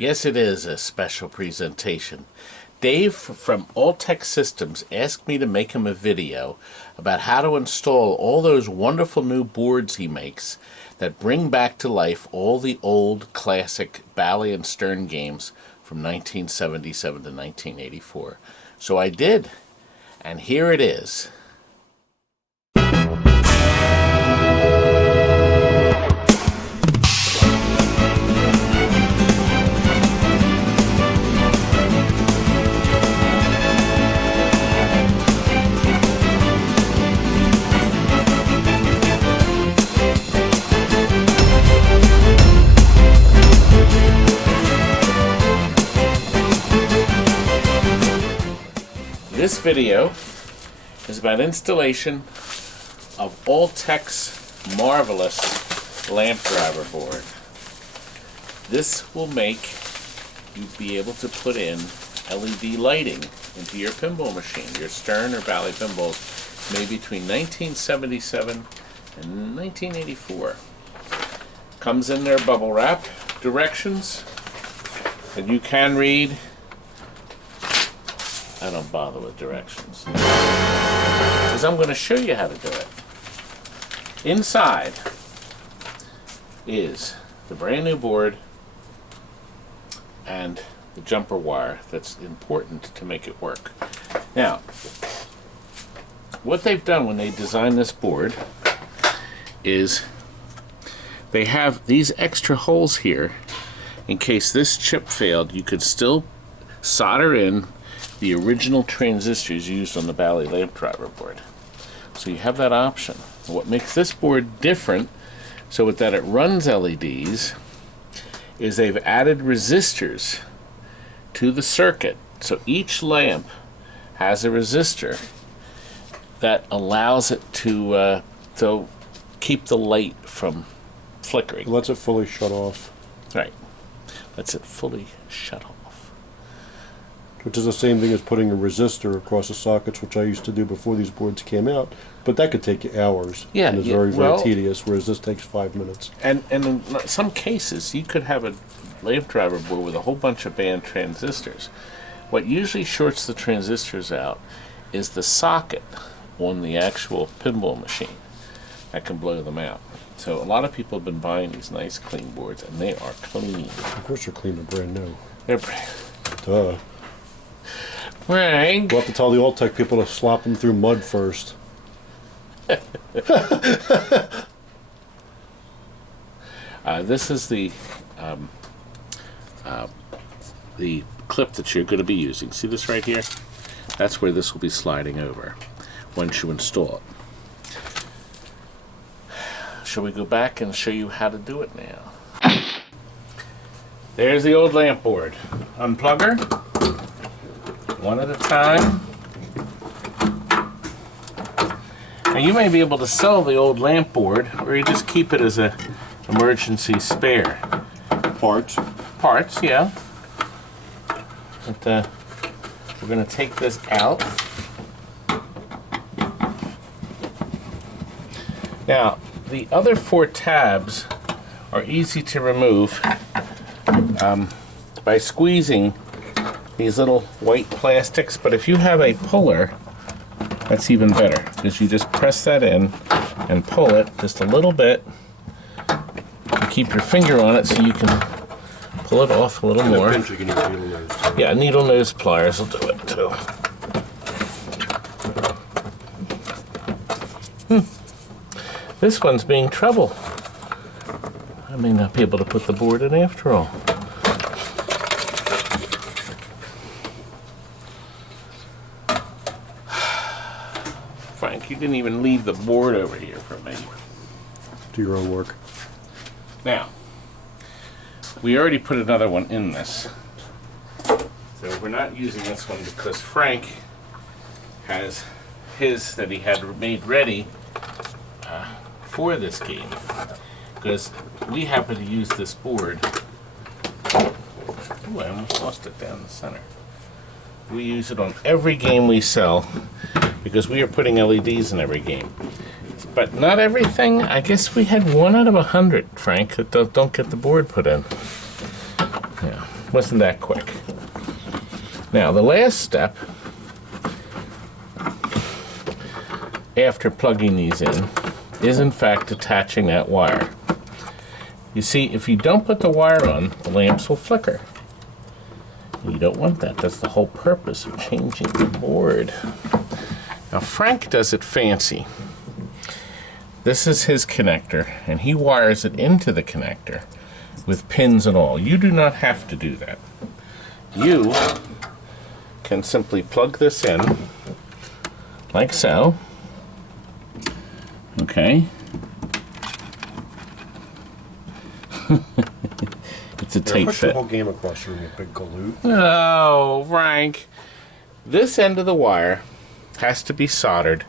Yes, it is a special presentation. Dave from Alltek Systems asked me to make him a video about how to install all those wonderful new boards he makes that bring back to life all the old classic Bally and Stern games from 1977 to 1984. So I did, and here it is. This video is about installation of Alltek's marvelous lamp driver board. This will make you be able to put in LED lighting into your pinball machine, your Stern or Bally pinballs made between 1977 and 1984. Comes in their bubble wrap directions that you can read. I don't bother with directions because I'm going to show you how to do it. Inside is the brand new board and the jumper wire that's important to make it work. Now, what they've done when they designed this board is they have these extra holes here in case this chip failed. You could still solder in the original transistors used on the Bally lamp driver board. So you have that option. What makes this board different, so that it runs LEDs, is they've added resistors to the circuit. So each lamp has a resistor that allows it to keep the light from flickering. It lets it fully shut off. Right. Lets it fully shut off. Which is the same thing as putting a resistor across the sockets, which I used to do before these boards came out. But that could take you hours. Yeah, and it's very tedious, whereas this takes 5 minutes. And in some cases, you could have a lamp driver board with a whole bunch of band transistors. What usually shorts the transistors out is the socket on the actual pinball machine. That can blow them out. So a lot of people have been buying these nice clean boards, and they are clean. Of course they're clean and brand new. They're Duh. Frank. We'll have to tell the Alltek people to slop them through mud first. This is the clip that you're going to be using. See this right here? That's where this will be sliding over once you install it. Shall we go back and show you how to do it now? There's the old lamp board. Unplug her. One at a time. Now you may be able to sell the old lamp board, or you just keep it as an emergency spare. Parts. Parts, yeah. But we're going to take this out. Now, the other 4 tabs are easy to remove by squeezing these little white plastics, but if you have a puller, that's even better, because you just press that in and pull it just a little bit. You keep your finger on it so you can pull it off a little more. Pinch, you can use needle nose too. Yeah, needle nose pliers will do it too. This one's being trouble. I may not be able to put the board in after all. Frank, you didn't even leave the board over here for me. Do your own work. Now, we already put another one in this. So we're not using this one because Frank has his that he had made ready for this game. Because we happen to use this board. Ooh, I almost lost it down the center. We use it on every game we sell because we are putting LEDs in every game. But not everything. I guess we had 1 out of 100, Frank, that don't get the board put in. Yeah. wasn't that quick. Now the last step, after plugging these in fact attaching that wire. You see, if you don't put the wire on, the lamps will flicker. You don't want that. That's the whole purpose of changing the board. Now Frank does it fancy. This is his connector, and he wires it into the connector with pins and all. You do not have to do that. You can simply plug this in like so. Okay. It's a tight push fit. the whole game across your room, you big galoot. Oh, Frank. This end of the wire has to be soldered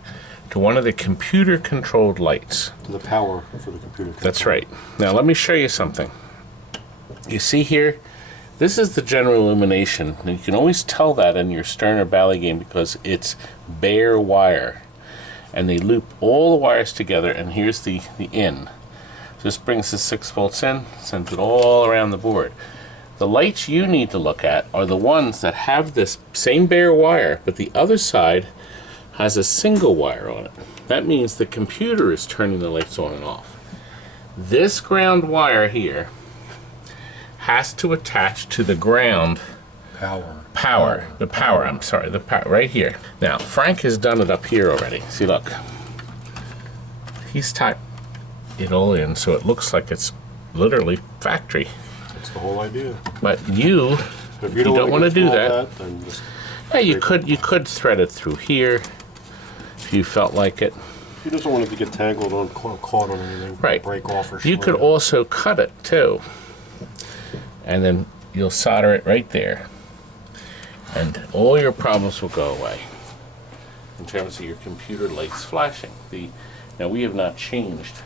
to one of the computer-controlled lights. To the power for the computer. That's right. Now let me show you something. You see here, this is the general illumination. And you can always tell that in your Stern or Bally game because it's bare wire. And they loop all the wires together, and here's the in. This brings the 6 volts in, sends it all around the board. The lights you need to look at are the ones that have this same bare wire, but the other side has a single wire on it. That means the computer is turning the lights on and off. This ground wire here has to attach to the ground power, right here. Now, Frank has done it up here already. See, look. He's tied it all in so it looks like it's literally factory. That's the whole idea. But you don't want to do that. Then just Yeah, you could thread it through here if you felt like it. he doesn't want it to get tangled on, caught on anything. Right. Break off or You split. could also cut it too. And then you'll solder it right there. And all your problems will go away in terms of your computer lights flashing. Now we have not changed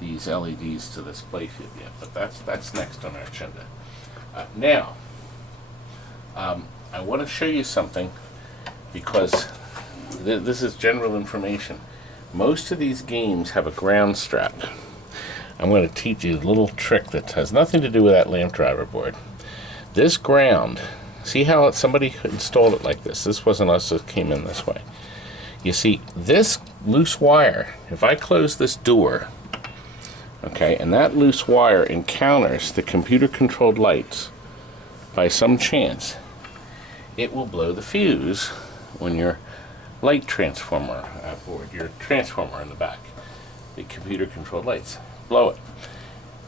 these LEDs to this play field yet, but that's next on our agenda. Now, I want to show you something because this is general information. Most of these games have a ground strap. I'm going to teach you a little trick that has nothing to do with that lamp driver board. This ground, see how somebody installed it like this? This wasn't us that came in this way. You see, this loose wire, if I close this door, okay, and that loose wire encounters the computer-controlled lights by some chance, it will blow the fuse when your light transformer board, your transformer in the back, the computer-controlled lights, blow it.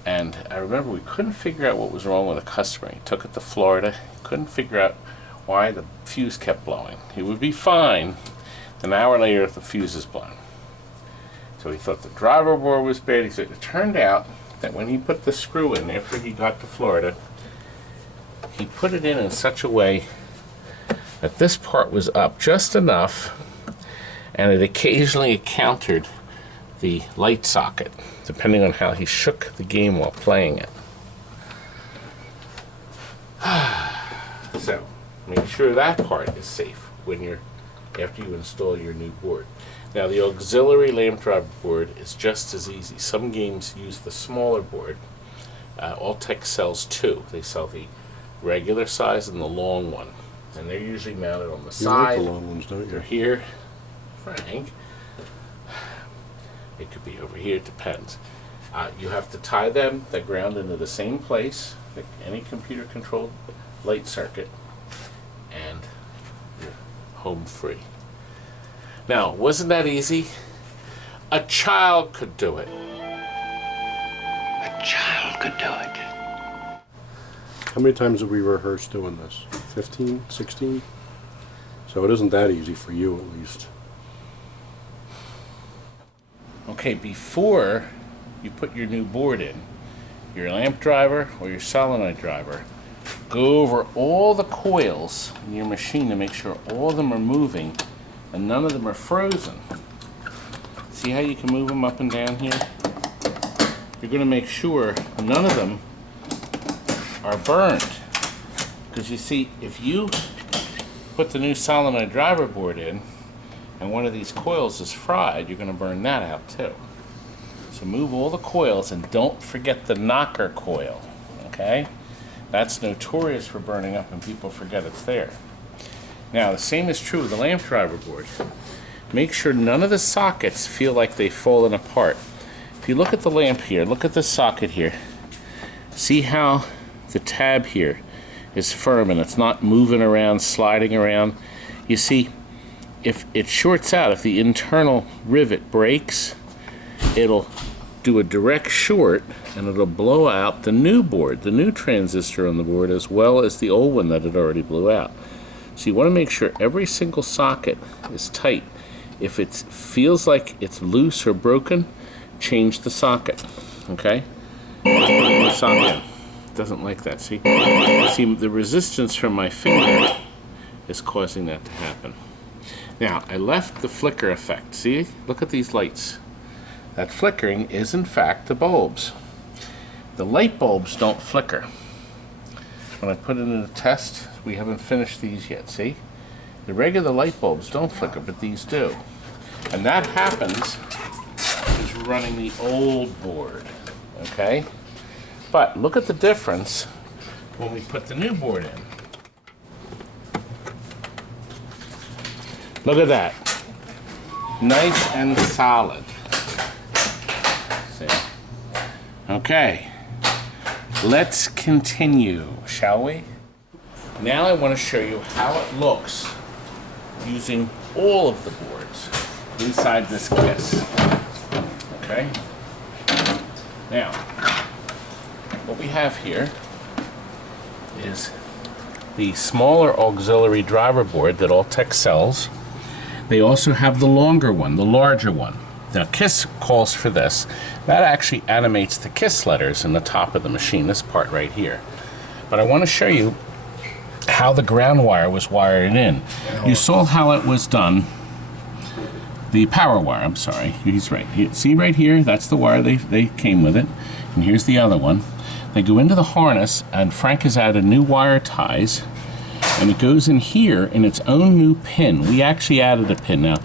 And I remember we couldn't figure out what was wrong with a customer. He took it to Florida, couldn't figure out why the fuse kept blowing. He would be fine. An hour later, the fuse is blown. So he thought the driver board was bad. He said it turned out that when he put the screw in after he got to Florida, he put it in such a way that this part was up just enough, and it occasionally encountered the light socket, depending on how he shook the game while playing it. So make sure that part is safe when after you install your new board. Now the auxiliary lamp driver board is just as easy. Some games use the smaller board. Alltek sells two. They sell the regular size and the long one, and they're usually mounted on the You side. like the long ones, don't They're you? here, Frank. It could be over here. It depends. You have to tie them, the ground, into the same place, like any computer-controlled light circuit, and you're home free. Now, wasn't that easy? A child could do it. A child could do it. How many times have we rehearsed doing this? 15, 16? So it isn't that easy for you, at least. Okay, before you put your new board in, your lamp driver or your solenoid driver, go over all the coils in your machine to make sure all of them are moving and none of them are frozen. See how you can move them up and down here? You're going to make sure none of them are burned. Because you see, if you put the new solenoid driver board in and one of these coils is fried, you're going to burn that out too. So move all the coils and don't forget the knocker coil, okay? That's notorious for burning up and people forget it's there. Now, the same is true with the lamp driver board. Make sure none of the sockets feel like they've fallen apart. If you look at the lamp here, look at the socket here. See how the tab here is firm and it's not moving around, sliding around. You see, if it shorts out, if the internal rivet breaks, it'll do a direct short and it'll blow out the new board, the new transistor on the board, as well as the old one that it already blew out. So you want to make sure every single socket is tight. If it feels like it's loose or broken, change the socket, okay? The socket doesn't like that, see? See, the resistance from my finger is causing that to happen. Now, I left the flicker effect. See? Look at these lights. That flickering is, in fact, the bulbs. The light bulbs don't flicker. When I put it in a test, we haven't finished these yet, see? The regular light bulbs don't flicker, but these do. And that happens because we're running the old board, okay? But look at the difference when we put the new board in. Look at that. Nice and solid. See? Okay. Let's continue, shall we? Now I want to show you how it looks using all of the boards inside this case. Okay? Now, what we have here is the smaller auxiliary driver board that Alltek sells. They also have the longer one, the larger one. Now, KISS calls for this. That actually animates the KISS letters in the top of the machine, this part right here. But I want to show you how the ground wire was wired in. You saw how it was done. The power wire, I'm sorry. He's right. See right here? That's the wire they came with it. And here's the other one. They go into the harness, and Frank has added new wire ties, and it goes in here in its own new pin. We actually added a pin. Now,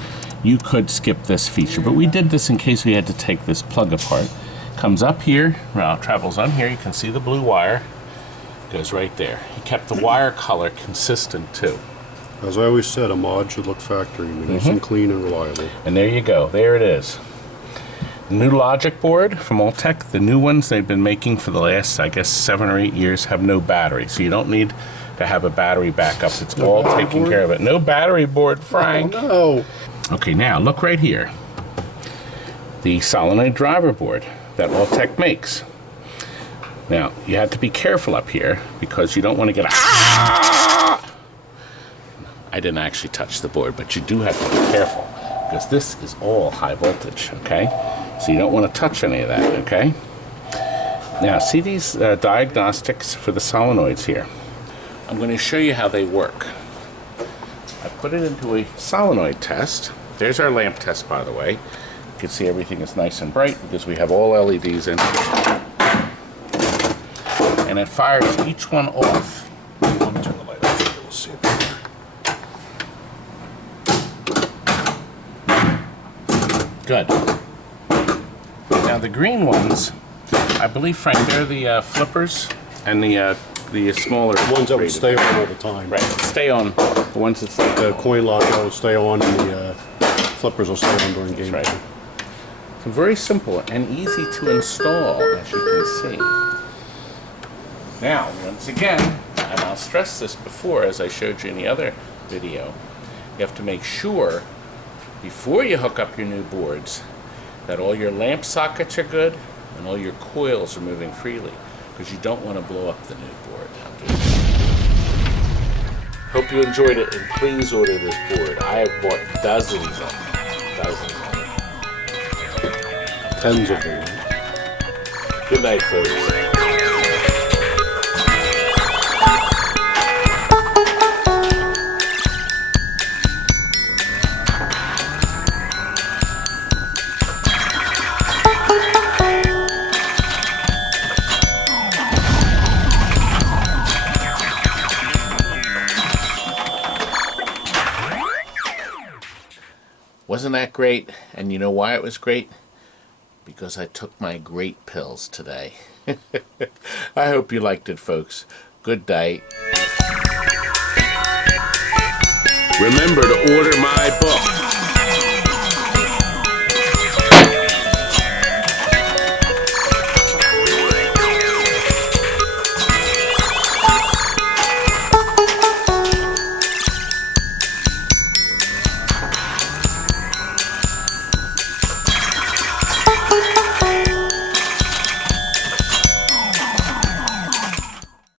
you could skip this feature, but we did this in case we had to take this plug apart. Comes up here, well, travels on here. You can see the blue wire. Goes right there. He kept the wire color consistent too. As I always said, a mod should look factory, nice and clean and reliable. And there you go. There it is. The new logic board from Alltek, the new ones they've been making for the last, I guess, 7 or 8 years, have no battery. So you don't need to have a battery backup. It's all taken care of it. No battery board, Frank. Oh, no. Okay, now look right here. The solenoid driver board that Alltek makes. Now, you have to be careful up here because you don't want to get a... I didn't actually touch the board, but you do have to be careful because this is all high voltage, okay? So you don't want to touch any of that, okay? Now, see these diagnostics for the solenoids here? I'm going to show you how they work. I put it into a solenoid test. There's our lamp test, by the way. You can see everything is nice and bright because we have all LEDs in. And it fires each one off. Let me turn the light off so you'll see it better. Good. Now the green ones, I believe, Frank, they're the flippers and the smaller Ones that would stay on all the time. Right, stay on. The ones that stay The coin lock will stay on, and the flippers will stay on during game That's time. right. So very simple and easy to install, as you can see. Now, once again, and I'll stress this before, as I showed you in the other video, you have to make sure, before you hook up your new boards, that all your lamp sockets are good and all your coils are moving freely, because you don't want to blow up the new board. Hope you enjoyed it, and please order this board. I have bought dozens of them. Dozens of them. Tens of them. Good night, folks. Wasn't that great? And you know why it was great? Because I took my great pills today. I hope you liked it, folks. Good day. Remember to order my book.